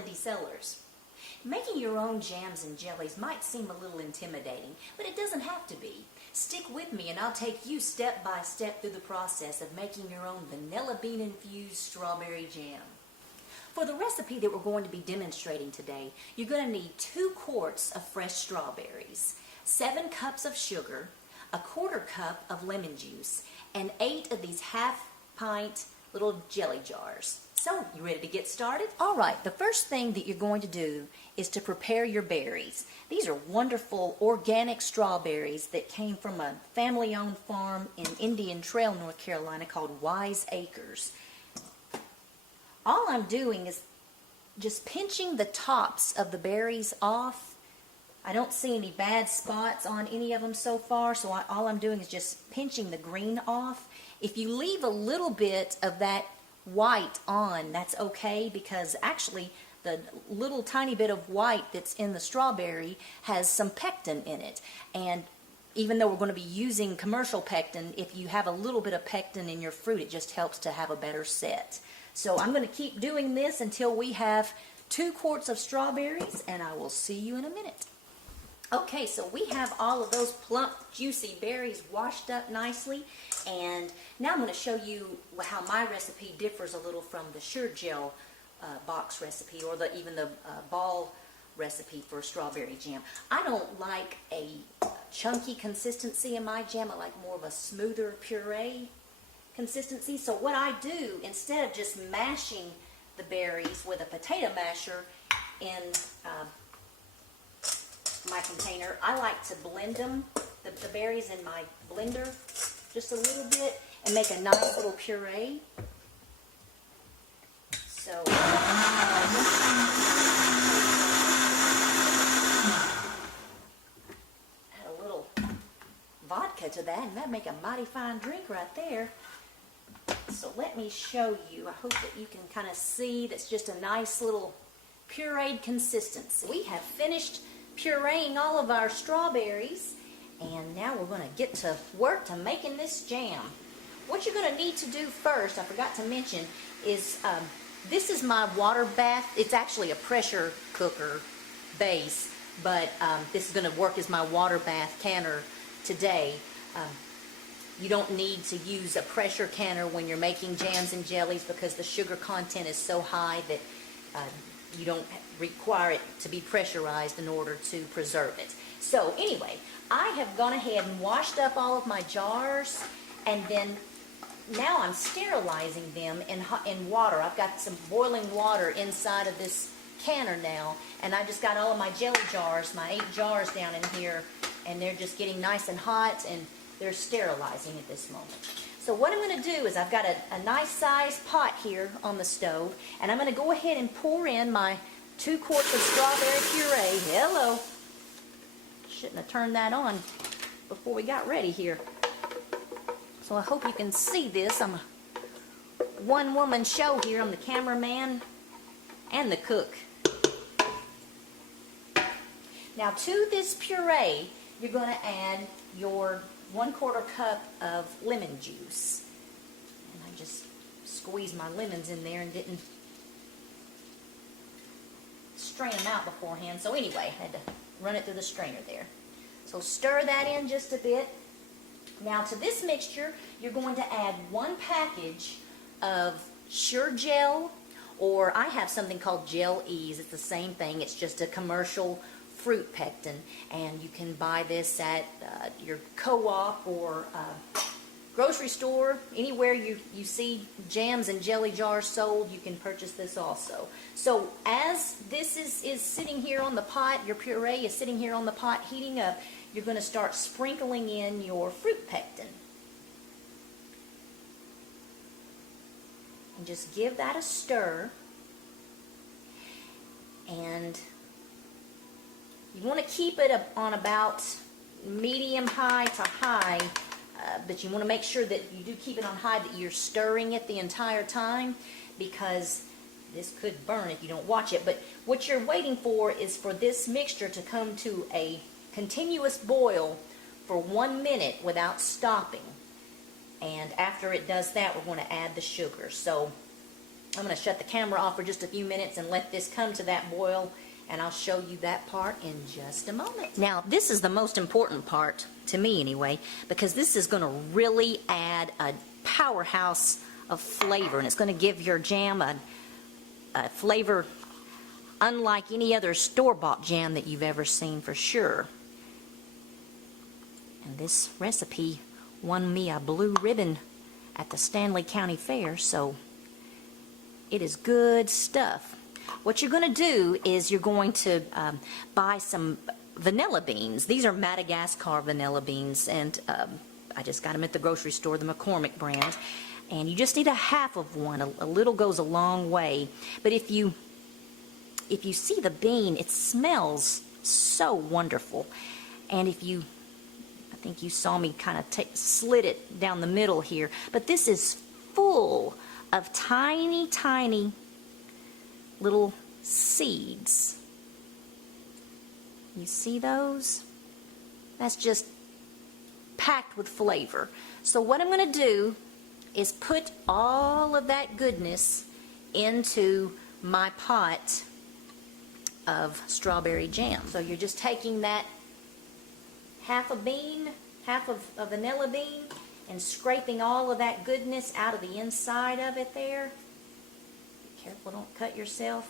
Lindy Sellers. Making your own jams and jellies might seem a little intimidating, but it doesn't have to be. Stick with me and I'll take you step by step through the process of making your own vanilla bean infused strawberry jam. For the recipe that we're going to be demonstrating today, you're going to need 2 quarts of fresh strawberries, 7 cups of sugar, a 1/4 cup of lemon juice, and 8 of these half-pint little jelly jars. So, you ready to get started? All right, the first thing that you're going to do is to prepare your berries. These are wonderful organic strawberries that came from a family-owned farm in Indian Trail, North Carolina called Wise Acres. All I'm doing is just pinching the tops of the berries off. I don't see any bad spots on any of them so far, so all I'm doing is just pinching the green off. If you leave a little bit of that white on, that's okay, because actually the little tiny bit of white that's in the strawberry has some pectin in it, and even though we're going to be using commercial pectin, if you have a little bit of pectin in your fruit, it just helps to have a better set. So I'm going to keep doing this until we have 2 quarts of strawberries, and I will see you in a minute. Okay, so we have all of those plump, juicy berries washed up nicely, and now I'm going to show you how my recipe differs a little from the Sure Gel box recipe, or even the ball recipe for strawberry jam. I don't like a chunky consistency in my jam. I like more of a smoother puree consistency. So what I do, instead of just mashing the berries with a potato masher in my container, I like to blend them, the berries in my blender just a little bit, and make a nice little puree. So add a little vodka to that, and that'd make a mighty fine drink right there. So let me show you. I hope that you can kind of see that's just a nice little pureed consistency. We have finished pureeing all of our strawberries, and now we're going to get to work to making this jam. What you're going to need to do first, I forgot to mention, is this is my water bath. It's actually a pressure cooker base, but this is going to work as my water bath canner today. You don't need to use a pressure canner when you're making jams and jellies, because the sugar content is so high that you don't require it to be pressurized in order to preserve it. So anyway, I have gone ahead and washed up all of my jars, and then now I'm sterilizing them in water. I've got some boiling water inside of this canner now, and I just got all of my jelly jars, my 8 jars down in here, and they're just getting nice and hot, and they're sterilizing at this moment. So what I'm going to do is I've got a nice sized pot here on the stove, and I'm going to go ahead and pour in my 2 quarts of strawberry puree. Hello. Shouldn't have turned that on before we got ready here. So I hope you can see this. I'm a one-woman show here. I'm the cameraman and the cook. Now to this puree, you're going to add your 1/4 cup of lemon juice. And I just squeezed my lemons in there and didn't strain them out beforehand. So anyway, I had to run it through the strainer there. So stir that in just a bit. Now to this mixture, you're going to add 1 package of Sure Gel, or I have something called Gel Ease. It's the same thing. It's just a commercial fruit pectin, and you can buy this at your co-op or grocery store. Anywhere you see jams and jelly jars sold, you can purchase this also. So as this is sitting here on the pot, your puree is sitting here on the pot heating up, you're going to start sprinkling in your fruit pectin. And just give that a stir. And you want to keep it on about medium high to high, but you want to make sure that you do keep it on high, that you're stirring it the entire time, because this could burn if you don't watch it. But what you're waiting for is for this mixture to come to a continuous boil for 1 minute without stopping. And after it does that, we're going to add the sugar. So I'm going to shut the camera off for just a few minutes and let this come to that boil, and I'll show you that part in just a moment. Now, this is the most important part, to me anyway, because this is going to really add a powerhouse of flavor, and it's going to give your jam a flavor unlike any other store-bought jam that you've ever seen, for sure. And this recipe won me a blue ribbon at the Stanley County Fair, so it is good stuff. What you're going to do is you're going to buy some vanilla beans. These are Madagascar vanilla beans, and I just got them at the grocery store, the McCormick brand. And you just need a half of one. A little goes a long way. But if you see the bean, it smells so wonderful. And if you, I think you saw me kind of slit it down the middle here, but this is full of tiny, tiny little seeds. You see those? That's just packed with flavor. So what I'm going to do is put all of that goodness into my pot of strawberry jam. So you're just taking that half a bean, half of a vanilla bean, and scraping all of that goodness out of the inside of it there. Be careful, don't cut yourself.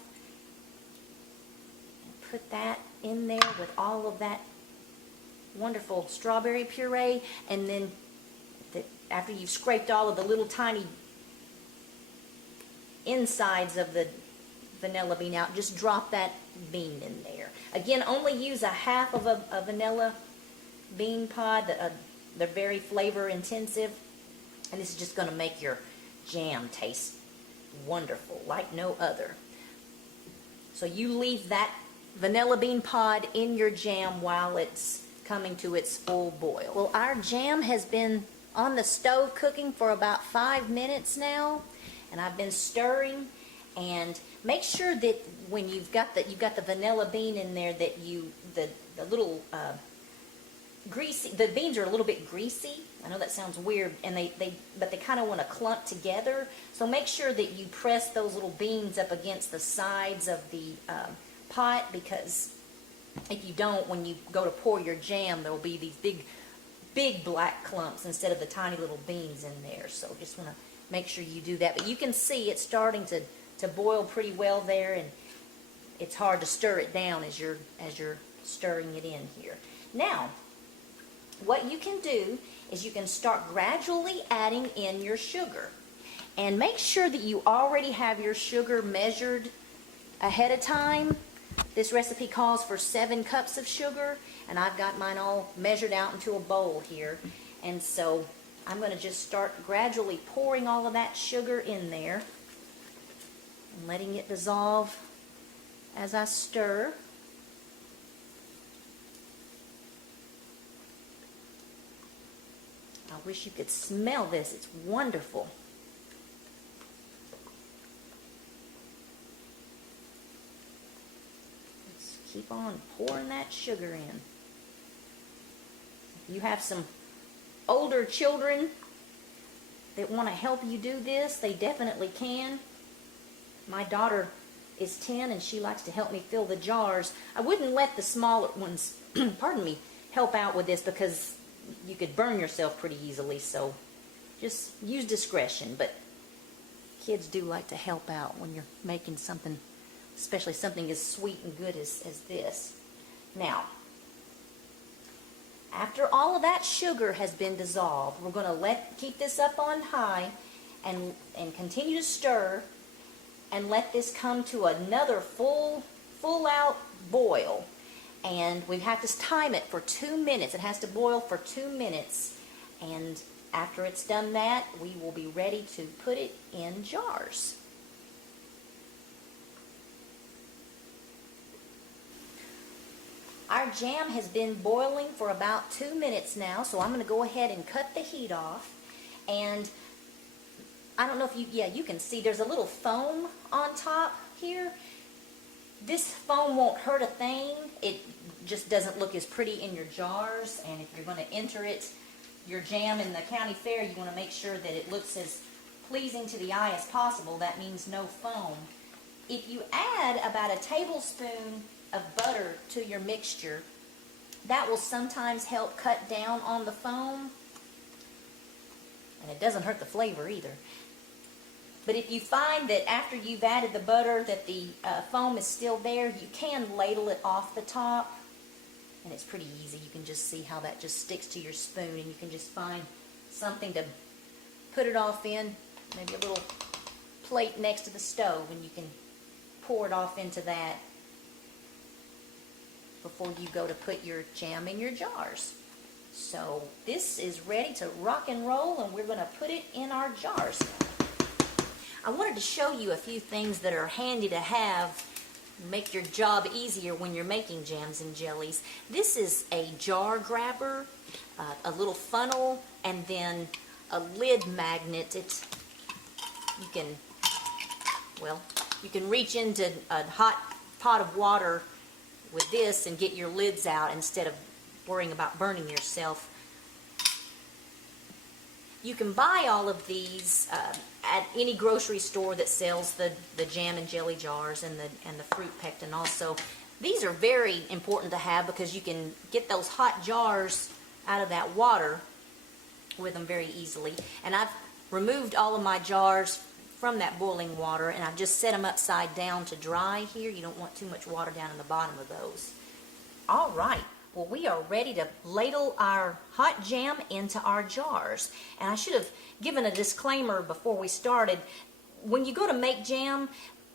And put that in there with all of that wonderful strawberry puree, and then after you've scraped all of the little tiny insides of the vanilla bean out, just drop that bean in there. Again, only use a half of a vanilla bean pod. They're very flavor intensive, and this is just going to make your jam taste wonderful like no other. So you leave that vanilla bean pod in your jam while it's coming to its full boil. Well, our jam has been on the stove cooking for about 5 minutes now, and I've been stirring. And make sure that when you've got the vanilla bean in there, that the little greasy, the beans are a little bit greasy. I know that sounds weird, and but they kind of want to clump together. So make sure that you press those little beans up against the sides of the pot, because if you don't, when you go to pour your jam, there will be these big black clumps instead of the tiny little beans in there. So just want to make sure you do that. But you can see it's starting to boil pretty well there, and it's hard to stir it down as you're stirring it in here. Now, what you can do is you can start gradually adding in your sugar, and make sure that you already have your sugar measured ahead of time. This recipe calls for 7 cups of sugar, and I've got mine all measured out into a bowl here. And so I'm going to just start gradually pouring all of that sugar in there and letting it dissolve as I stir. I wish you could smell this. It's wonderful. Just keep on pouring that sugar in. If you have some older children that want to help you do this, they definitely can. My daughter is 10, and she likes to help me fill the jars. I wouldn't let the smaller ones, pardon me, help out with this, because you could burn yourself pretty easily, so just use discretion. But kids do like to help out when you're making something, especially something as sweet and good as this. Now, after all of that sugar has been dissolved, we're going to keep this up on high and continue to stir, and let this come to another full out boil. And we have to time it for 2 minutes. It has to boil for 2 minutes. And after it's done that, we will be ready to put it in jars. Our jam has been boiling for about 2 minutes now, so I'm going to go ahead and cut the heat off. And I don't know if you can see there's a little foam on top here. This foam won't hurt a thing. It just doesn't look as pretty in your jars. And if you're going to enter your jam in the county fair, you want to make sure that it looks as pleasing to the eye as possible. That means no foam. If you add about a tablespoon of butter to your mixture, that will sometimes help cut down on the foam, and it doesn't hurt the flavor either. But if you find that after you've added the butter that the foam is still there, you can ladle it off the top, and it's pretty easy. You can just see how that just sticks to your spoon, and you can just find something to put it off in, maybe a little plate next to the stove, and you can pour it off into that before you go to put your jam in your jars. So this is ready to rock and roll, and we're going to put it in our jars. I wanted to show you a few things that are handy to have, make your job easier when you're making jams and jellies. This is a jar grabber, a little funnel, and then a lid magnet. You can reach into a hot pot of water with this and get your lids out instead of worrying about burning yourself. You can buy all of these at any grocery store that sells the jam and jelly jars and the fruit pectin also. These are very important to have because you can get those hot jars out of that water with them very easily. And I've removed all of my jars from that boiling water, and I've just set them upside down to dry here. You don't want too much water down in the bottom of those. All right. Well, we are ready to ladle our hot jam into our jars. And I should have given a disclaimer before we started. When you go to make jam,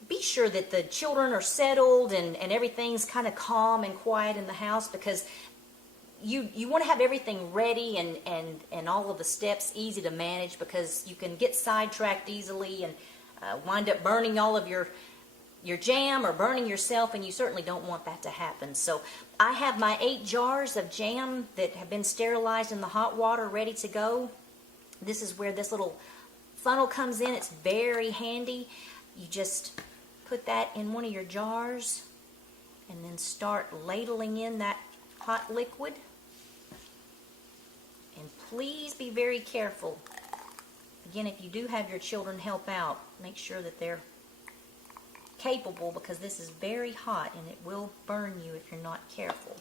be sure that the children are settled and everything's kind of calm and quiet in the house, because you want to have everything ready and all of the steps easy to manage, because you can get sidetracked easily and wind up burning all of your jam or burning yourself, and you certainly don't want that to happen. So I have my 8 jars of jam that have been sterilized in the hot water ready to go. This is where this little funnel comes in. It's very handy. You just put that in one of your jars and then start ladling in that hot liquid. And please be very careful. Again, if you do have your children help out, make sure that they're capable, because this is very hot and it will burn you if you're not careful.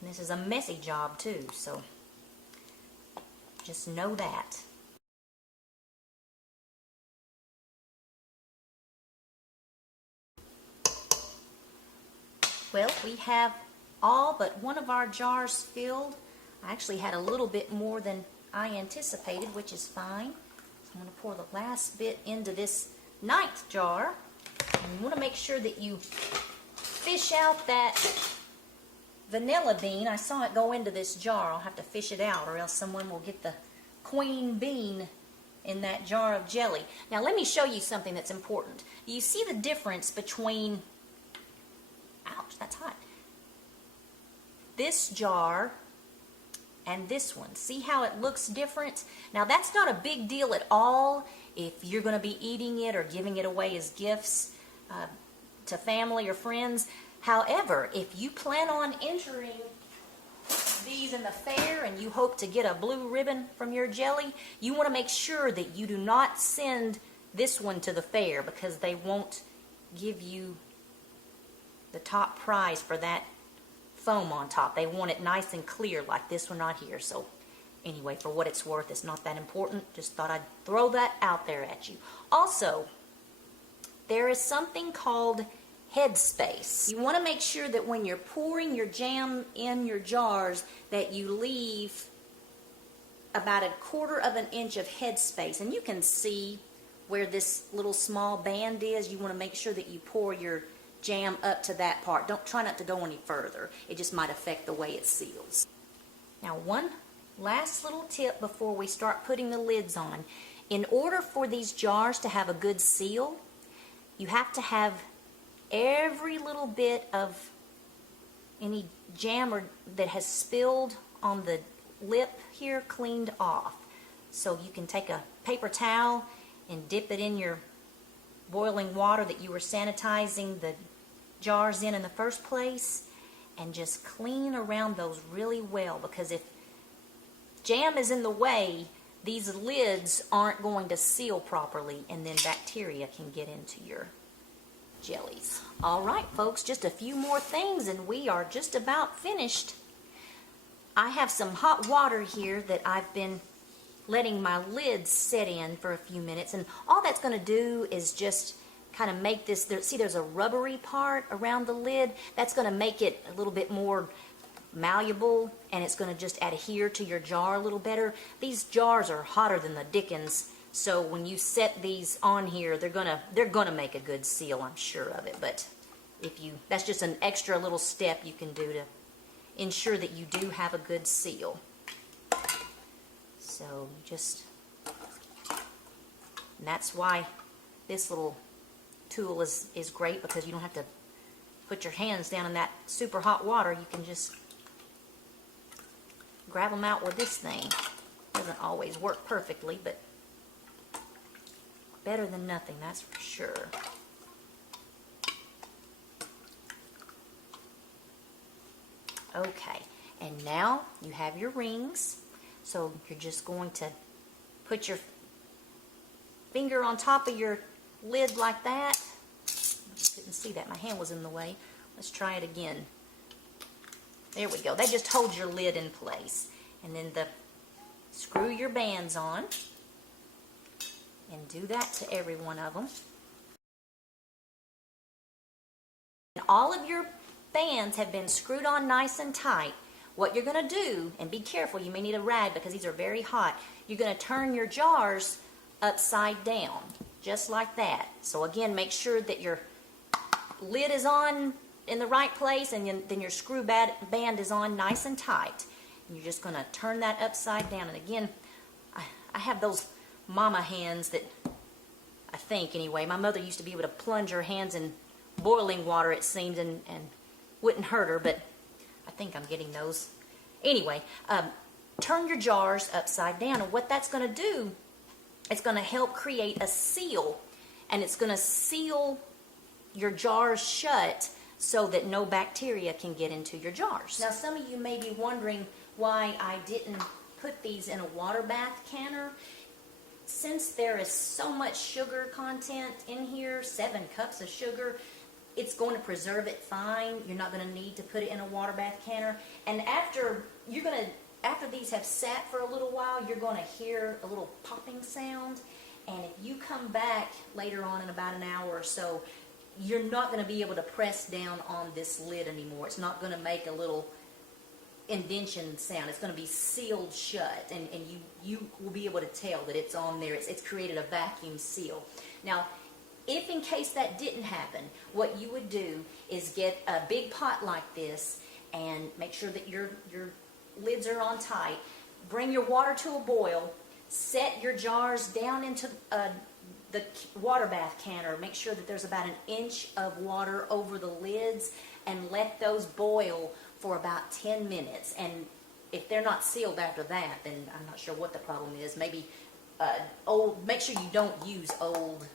And this is a messy job too, so just know that. Well, we have all but one of our jars filled. I actually had a little bit more than I anticipated, which is fine. So I'm going to pour the last bit into this 9th jar. And you want to make sure that you fish out that vanilla bean. I saw it go into this jar. I'll have to fish it out, or else someone will get the queen bean in that jar of jelly. Now let me show you something that's important. You see the difference between, ouch, that's hot, this jar and this one. See how it looks different? Now that's not a big deal at all if you're going to be eating it or giving it away as gifts to family or friends. However, if you plan on entering these in the fair and you hope to get a blue ribbon from your jelly, you want to make sure that you do not send this one to the fair, because they won't give you the top prize for that foam on top. They want it nice and clear like this one right here. So anyway, for what it's worth, it's not that important. Just thought I'd throw that out there at you. Also, there is something called headspace. You want to make sure that when you're pouring your jam in your jars that you leave about 1/4 of an inch of headspace. And you can see where this little small band is. You want to make sure that you pour your jam up to that part. Don't try not to go any further. It just might affect the way it seals. Now, one last little tip before we start putting the lids on. In order for these jars to have a good seal, you have to have every little bit of any jam that has spilled on the lip here cleaned off. So you can take a paper towel and dip it in your boiling water that you were sanitizing the jars in the first place, and just clean around those really well, because if jam is in the way, these lids aren't going to seal properly, and then bacteria can get into your jellies. All right, folks, just a few more things and we are just about finished. I have some hot water here that I've been letting my lids set in for a few minutes, and all that's going to do is just kind of make this, see there's a rubbery part around the lid, that's going to make it a little bit more malleable, and it's going to just adhere to your jar a little better. These jars are hotter than the dickens, so when you set these on here, they're gonna make a good seal, I'm sure of it. But that's just an extra little step you can do to ensure that you do have a good seal. So and that's why this little tool is great, because you don't have to put your hands down in that super hot water. You can just grab them out with this thing. Doesn't always work perfectly, but better than nothing, that's for sure. Okay, and now you have your rings. So you're just going to put your finger on top of your lid like that. I couldn't see that, my hand was in the way. Let's try it again. There we go. That just holds your lid in place. And then screw your bands on. And do that to every one of them. And all of your bands have been screwed on nice and tight. What you're going to do, and be careful, you may need a rag because these are very hot, you're going to turn your jars upside down, just like that. So again, make sure that your lid is on in the right place, and then your screw band is on nice and tight. And you're just going to turn that upside down. And again, I have those mama hands that, I think anyway, my mother used to be able to plunge her hands in boiling water, it seems, and wouldn't hurt her, but I think I'm getting those. Anyway, turn your jars upside down, and what that's going to do, it's going to help create a seal, and it's going to seal your jars shut so that no bacteria can get into your jars. Now, some of you may be wondering why I didn't put these in a water bath canner. Since there is so much sugar content in here, 7 cups of sugar, it's going to preserve it fine. You're not going to need to put it in a water bath canner. And after these have sat for a little while, you're going to hear a little popping sound. And if you come back later on in about an hour or so, you're not going to be able to press down on this lid anymore. It's not going to make a little indentation sound. It's going to be sealed shut, and you will be able to tell that it's on there. It's created a vacuum seal. Now, if in case that didn't happen, what you would do is get a big pot like this and make sure that your lids are on tight. Bring your water to a boil. Set your jars down into the water bath canner. Make sure that there's about 1 inch of water over the lids, and let those boil for about 10 minutes. And if they're not sealed after that, then I'm not sure what the problem is. Maybe make sure you don't use old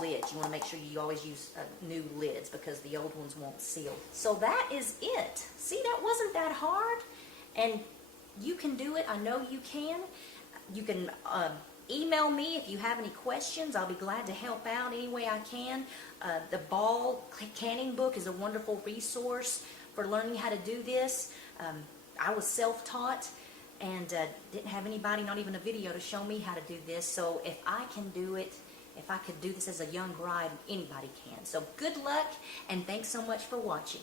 lids. You want to make sure you always use new lids, because the old ones won't seal. So that is it. See, that wasn't that hard, and you can do it. I know you can. You can email me if you have any questions. I'll be glad to help out any way I can. The ball canning book is a wonderful resource for learning how to do this. I was self-taught and didn't have anybody, not even a video, to show me how to do this. So if I can do it, if I could do this as a young bride, anybody can. So good luck, and thanks so much for watching.